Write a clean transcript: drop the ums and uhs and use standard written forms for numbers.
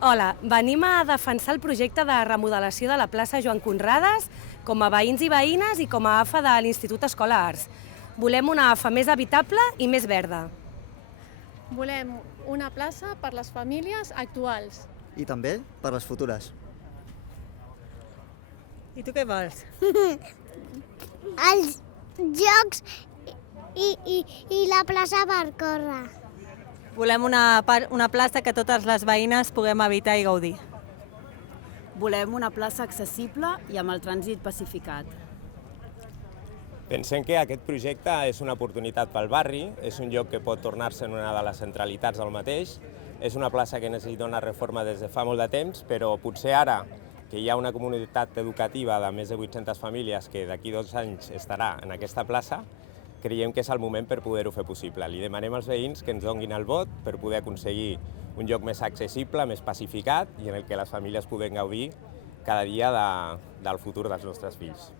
Hola, venim a defensar el projecte de remodelació de la plaça Joan Conrades com a veïns i veïnes i com a AFA de l'Institut Escola Arts. Volem una AFA més habitable i més verda. Volem una plaça per les famílies actuals. I també per les futures. I tu què vols? Els jocs i la plaça per córrer. Volem una plaça que totes les veïnes puguem habitar i gaudir. Volem una plaça accessible i amb el trànsit pacificat. Pensem que aquest projecte és una oportunitat pel barri, és un lloc que pot tornar-se en una de les centralitats del mateix, és una plaça que necessita una reforma des de fa molt de temps, però potser ara que hi ha una comunitat educativa de més de 800 famílies que d'aquí 2 anys estarà en aquesta plaça, creiem que és el moment per poder-ho fer possible. Li demanem als veïns que ens donguin el vot per poder aconseguir un lloc més accessible, més pacificat i en el que les famílies puguin gaudir cada dia del futur dels nostres fills.